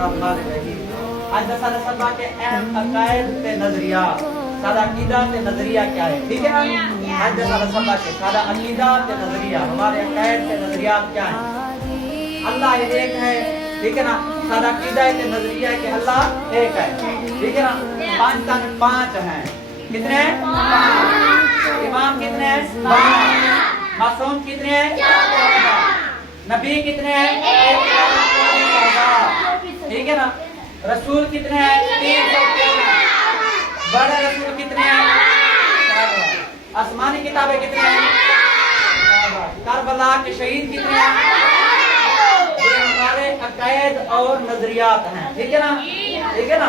الرحمن الرحیم. آج دا سارا سبا کے اہم عقائد تے نظریات، سارا عقیدہ تے نظریہ کیا ہے، ٹھیک ہے نا؟ آج دا سارا سبا کے سارا عقیدہ تے نظریہ، ہمارے عقائد تے نظریات کیا ہیں؟ اللہ ایک ہے، ٹھیک ہے نا؟ سارا عقیدہ تے نظریہ ہے کہ اللہ ایک ہے، ٹھیک ہے نا؟ پانچ ہیں. کتنے ہیں؟ امام کتنے ہیں؟ معصوم کتنے ہیں؟ نبی کتنے ہیں؟ ٹھیک ہے نا؟ رسول کتنے ہیں؟ 313. بڑے رسول کتنے ہیں؟ آسمانی کتابیں کتنے ہیں؟ کربلا کے شہید کتنے ہیں؟ یہ ہمارے عقائد اور نظریات ہیں، ٹھیک ہے نا؟ ٹھیک ہے نا؟